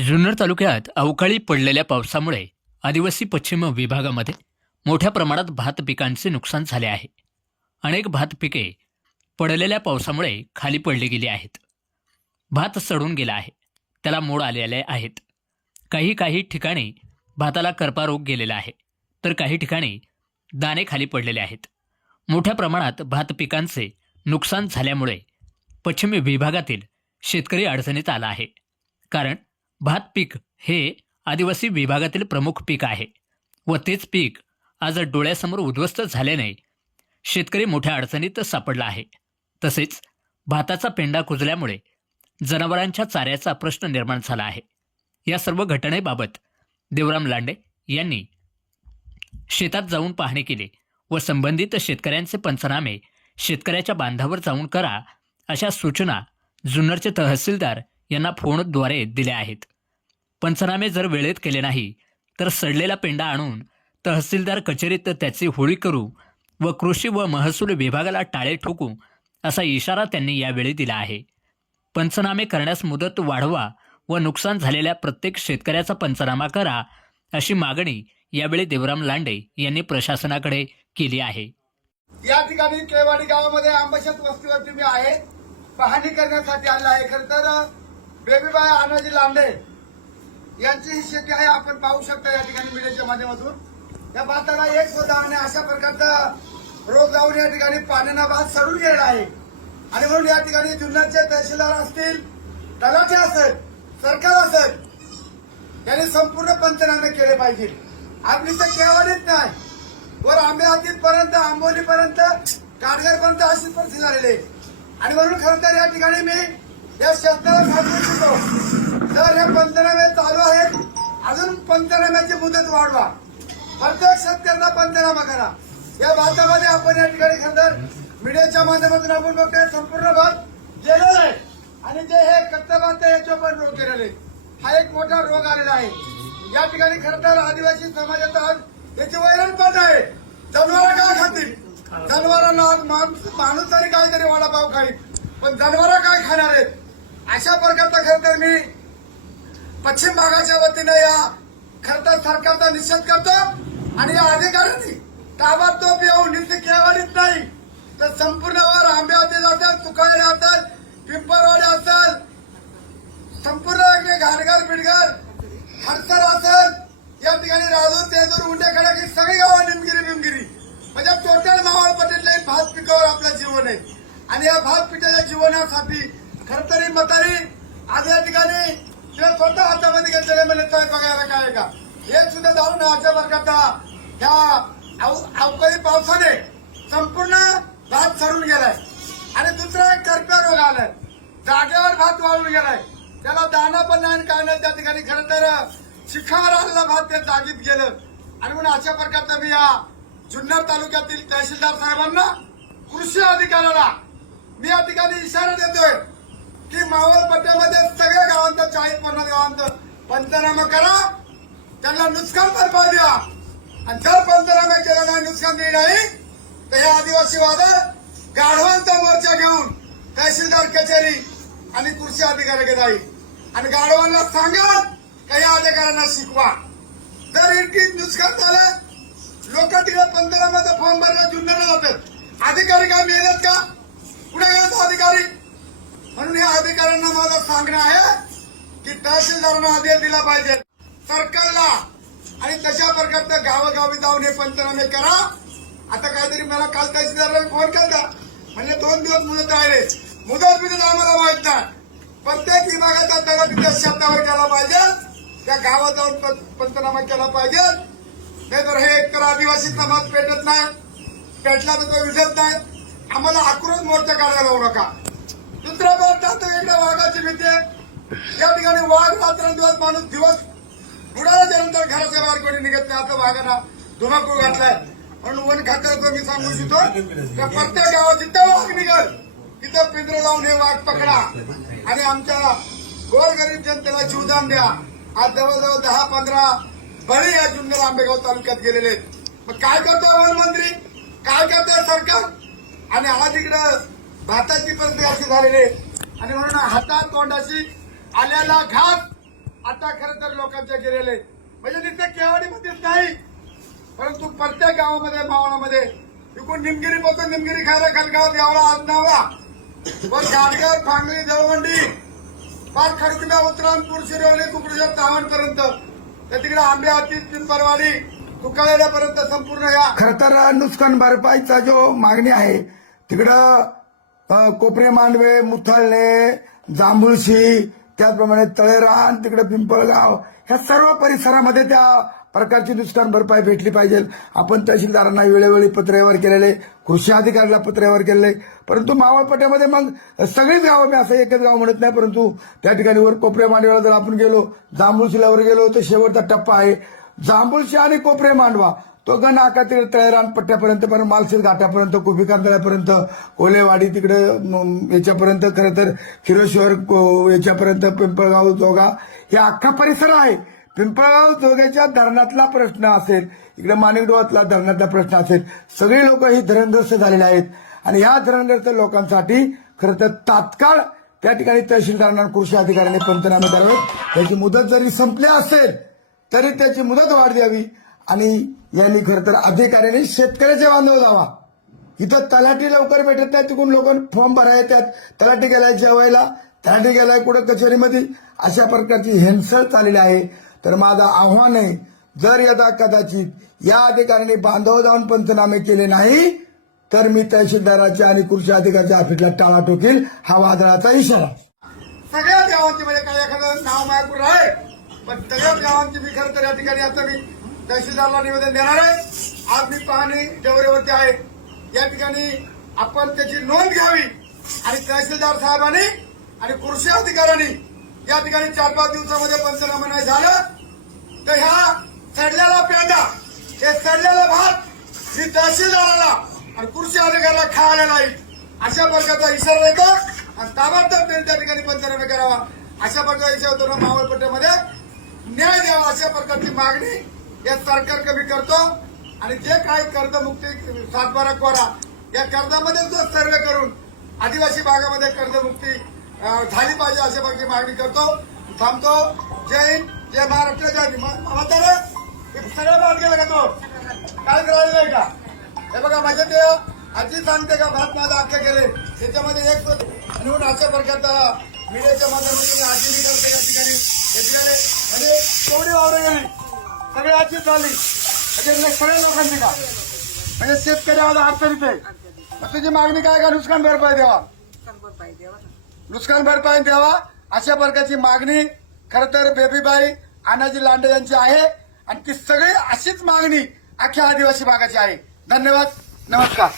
जुन्नर तालुक्यात अवकाळी पडलेल्या पावसामुळे आदिवासी पश्चिम विभागामध्ये मोठ्या प्रमाणात भात पिकांचे नुकसान झाले आहे. अनेक भात पिके पडलेल्या पावसामुळे खाली पडली गेली आहेत. भात सडून गेला आहे. त्याला मोड आलेले आहेत. काही काही ठिकाणी भाताला करपा रोग गेलेला आहे. तर काही ठिकाणी दाणे खाली पडलेले आहेत. मोठ्या प्रमाणात भात पिकांचे नुकसान झाल्यामुळे पश्चिम विभागातील शेतकरी अडचणीत आला आहे. कारण भात पीक हे आदिवासी विभागातील प्रमुख पीक आहे व तेच पीक आज डोळ्यासमोर उद्ध्वस्त झाल्याने शेतकरी मोठ्या अडचणीत सापडला आहे. तसेच भाताचा पेंडा कुजल्यामुळे जनावरांच्या चाऱ्याचा प्रश्न निर्माण झाला आहे. या सर्व घटनेबाबत देवराम लांडे यांनी शेतात जाऊन पाहणी केली व संबंधित शेतकऱ्यांचे पंचनामे शेतकऱ्याच्या बांधावर जाऊन करा अशा सूचना जुन्नरचे तहसीलदार यांना फोनद्वारे दिले आहेत. पंचनामे जर वेळेत केले नाही तर सडलेला पेंडा आणून तहसीलदार कचेरीत त्याची होळी करू व कृषी व महसूल विभागाला टाळे ठोकू असा इशारा त्यांनी यावेळी दिला आहे. पंचनामे करण्यास मुदत वाढवा व नुकसान झालेल्या प्रत्येक शेतकऱ्याचा पंचनामा करा अशी मागणी यावेळी देवराम लांडे यांनी प्रशासनाकडे केली आहे. या ठिकाणी केवाडी गावामध्ये आंबशत वस्तीवरती मी आहे पाहणी करण्यासाठी आला आहे. खर तर बेबीबाई आनाजी लांडे यांची ही शेती आहे. आपण पाहू शकता या ठिकाणी मीडियाच्या माध्यमातून. या भाताला एक सुद्धा आणि अशा प्रकारचा रोग जाऊन या ठिकाणी पाण्याना भात सडून गेलेला आहे. आणि म्हणून या ठिकाणी जुन्नरचे तहसीलदार असतील तलाठे असत सरकार असत यांनी संपूर्ण पंचनामे केले पाहिजेत आपली तर केवाडीच नाही. वर आंबे पर्यंत आंबोलीपर्यंत काडगरपर्यंत अशी परिस्थिती झालेली आहे. आणि म्हणून खरं तर या ठिकाणी मी या शेतकऱ्याला सांगू इच्छितो तर हे पंचनामे चालू आहेत. अजून पंचनाम्याची मुदत वाढवा. प्रत्येक शेतकऱ्यांना पंचनामा करा. या भागामध्ये आपण या ठिकाणी खरंतर मीडियाच्या माध्यमातून आपण बघतोय संपूर्ण भाग गेलेला आहे. आणि जे हे कच्चा भात याच्यावर पण रोग गेलेले हा एक मोठा रोग आलेला आहे. या ठिकाणी खरं तर आदिवासी समाजात आज याची वैरण पण आहे. जनावर काय खातील. जनावरांना आज माणूस माणूस तरी काहीतरी वडापाव खाईल. पण जनावर काय खाणार आहेत? अशा प्रकारचा खरं तर मी पश्चिम भागाच्या वतीने या खरतर सरकारचा निषेध करतो आणि या अधिकाऱ्यांनी ताबडतोब येऊन नीती केवळीत नाही. तर संपूर्ण वर आंब्यावती असेल तुकाळे असेल पिंपरवाडी असेल संपूर्ण घाणघर बिडघर हरसर असेल या ठिकाणी राजूर तेजूर उंडेकडे की सगळी गावं निमगिरी बिमगिरी. म्हणजे टोटल मावळ पटेल भात पिकावर आपलं जीवन आहे. आणि या भात पिकाच्या जीवनासाठी मताने तरी आज या ठिकाणी ते स्वतः हातामध्ये घेतलेले म्हणजे काय बघायला काय का हे सुद्धा जाऊन अशा वर्गाचा या अवकाळी पावसाने संपूर्ण भात सरून गेलाय. आणि दुसरा एक कर्प्या रोग आलाय. जागेवर भात वाळून गेलाय. त्याला दाना पण नाही आणि काय नाही त्या ठिकाणी. खरं तर शिखावर आलेला भात त्या जागीत गेलं. आणि म्हणून अशा प्रकारचा मी या जुन्नर तालुक्यातील तहसीलदार साहेबांना कृषी अधिकाऱ्याला मी या ठिकाणी इशारा देतोय. की मावळ पट्ट्यामध्ये सगळ्या गावांचा चाळीस पन्नास गावांचं पंचनामा करा. त्यांना नुकसान भरपाई द्या. आणि जर पंचनामा केला नाही नुकसान दिली नाही तर हे आदिवासी वादळ गाढवांचा मोर्चा घेऊन तहसीलदार कचेरी आणि कृषी अधिकाऱ्याकडे जाईल. आणि गाढवांना सांगा काही अधिकाऱ्यांना शिकवा. जर इतकी नुकसान झालं लोक तिला पंधरामध्ये फॉर्म भरला जुन्नर जातात अधिकारी काय मेहनत का? कुठे गेला अधिकारी? म्हणून या अधिकाऱ्यांना माझं सांगणं आहे की तहसीलदारांना आदेश दिला पाहिजे. सरकारला आणि तशा प्रकारचं गावोगावी जाऊन हे पंचनामे करा. आता काहीतरी मला काल तहसीलदाराला फोन केला म्हणजे दोन दिवस मुदत आहे मुदत बिदत आम्हाला माहीत नाही. प्रत्येक विभागाचा दगड तिथे शब्दावर केला पाहिजे. त्या गावात जाऊन पंचनामा केला पाहिजे. नाहीतर हे एकतर आदिवासी समाज पेटत नाही. पेटला तर तो विजत नाही आम्हाला आक्रोश मोर्चा काढायला लावू नका. दुसरा जातो इकडे वाघाची भीती आहे. या ठिकाणी वाघ रात्रंदिवस माणूस दिवस बुडाला नंतर घराच्या बाहेर कोणी निघत नाही. आता वाघांना धुमाकूळ घातलाय. म्हणून वन खात्याचं मी सांगू इच्छितो त्या प्रत्येक गावात जिथं वाघ निघत तिथं पिंजरं लावून हे वाघ पकडा. आणि आमच्या गोरगरीब जनतेला जीवदान द्या. आज जवळजवळ दहा पंधरा बळी या जुन्नर आंबेगाव तालुक्यात गेलेले आहेत. मग काय करतोय वनमंत्री? काय करतोय सरकार? आणि आज इकडं भाताची परिस्थिती अशी झालेली आहे. आणि म्हणून हातात तोंडाशी आल्याला घात. आता खरं तर लोकांच्या गेलेले म्हणजे तिथे केवाडीमध्येच नाही. परंतु प्रत्येक गावामध्ये मावळामध्ये इकडून निमगिरी पासून निमगिरी खायला खलगाव यावळा अंदावा व गाडगाव फांगली दळवंडी पार खडकिंबा उतरांपूर शिरवली कुकडीच्या चावणपर्यंत तर तिकडे आंब्यावती पिंपरवाडी तुकाळ्यापर्यंत संपूर्ण या खर तर नुकसान भरपाईचा जो मागणी आहे तिकडं कोपरे मांडवे मुथळणे जांभुळशी त्याचप्रमाणे तळेरान तिकडे पिंपळगाव ह्या सर्व परिसरामध्ये त्या प्रकारची नुकसान भरपाई भेटली पाहिजे. आपण तहसीलदारांना वेळोवेळी पत्रेवर केलेले कृषी अधिकाऱ्याला पत्रेवर केलेले. परंतु मावळपट्यामध्ये मग सगळीच गावं मी असं एकच गाव म्हणत नाही परंतु त्या ठिकाणी वर कोपरे मांडव्याला जर आपण गेलो जांभूळशीलावर गेलो तर शेवटचा टप्पा आहे. जांभूळशी आणि कोपरे मांडवा तो गण आका तिकडे तळेरान पट्ट्यापर्यंत पर्यंत मालशेत घाटापर्यंत कोबी कांदळ्यापर्यंत कोलेवाडी तिकडे याच्यापर्यंत खरं तर खिरोश्वर को- याच्यापर्यंत पिंपळगाव जोगा हे अख्खा परिसर आहे. पिंपळगाव जोग्याच्या धरणातला प्रश्न असेल इकडे माणिकडोहातला धरणातला प्रश्न असेल सगळे लोक ही धरणग्रस्त झालेले आहेत. आणि ह्या धरणग्रस्त लोकांसाठी खरं तर तात्काळ त्या ठिकाणी तहसीलदारांना कृषी अधिकाऱ्यांनी पंचनामे करावेत. त्याची मुदत जरी संपली असेल तरी त्याची मुदत वाढ द्यावी. आणि यांनी खरं तर अधिकाऱ्यांनी शेतकऱ्याचे बांधव लावा इथं तलाठी लवकर भेटत नाही तिकडून लोक फॉर्म भरायला येतात तलाठी गेलाय जेवायला तलाठी गेलाय कुठं कचेरीमध्ये? अशा प्रकारची हिंसळ चाललेली आहे. तर माझं आव्हान आहे जर यदा कदाचित या अधिकाऱ्यांनी बांधव जाऊन पंचनामे केले नाही तर मी तहसीलदाराच्या आणि कृषी अधिकाऱ्याच्या ऑफिसला टाळा ठोकील. हा वादळाचा इशारा. सगळ्या गावांची म्हणजे काय एखादं नाव मायापूर आहे पण सगळ्याच गावांची मी खरं तर या ठिकाणी आता मी तहसीलदारला निवेदन देणार आहे. आज मी पाहणी जवळवरती आहे. या ठिकाणी आपण त्याची नोंद घ्यावी. आणि तहसीलदार साहेबांनी आणि कृषी अधिकाऱ्यांनी या ठिकाणी चार पाच दिवसामध्ये पंचनामा नाही झालं. तर ह्या सडलेला पेंडा हे सडलेला भात ही तहसीलदाराला आणि कृषी अधिकाऱ्याला खायला नाही. अशा प्रकारचा इशारा देतो. आणि ताबडतोब त्यांनी त्या ठिकाणी पंचनामे करावा. अशा प्रकारचा इशारा होतो मावळपट्ट्यामध्ये. न्याय द्यावा अशा प्रकारची मागणी या सरकार कमी करतो आणि जे काय कर्जमुक्ती सातबारा कोरा या कर्जामध्ये जो सर्वे करून आदिवासी भागामध्ये कर्जमुक्ती झाली पाहिजे अशा प्रकारची मागणी करतो. थांबतो. जय हिंद जय महाराष्ट्र जय हिंद. म्हातारे, बाद का तो? काय करायला नाही का? हे बघा माझ्या ते आजी सांगते का भात माझा अख्खे गेले त्याच्यामध्ये एक म्हणून अशा प्रकारचा मीडियाच्या माध्यमातून आजी निघाल या ठिकाणी. घेतलेले म्हणजे तेवढी वावरं गेली. सगळे आजी चालली म्हणजे सगळ्या लोकांची का? म्हणजे शेतकरी आज अडचणीत आहे तुझी मागणी काय का? नुकसान भरपाई द्यावा. नुकसान भरपाई द्यावा. अशा प्रकारची मागणी खर तर बेबीबाई आनाजी लांडे यांची आहे. आणि ती सगळी अशीच मागणी अख्ख्या आदिवासी भागाची आहे. धन्यवाद. नमस्कार.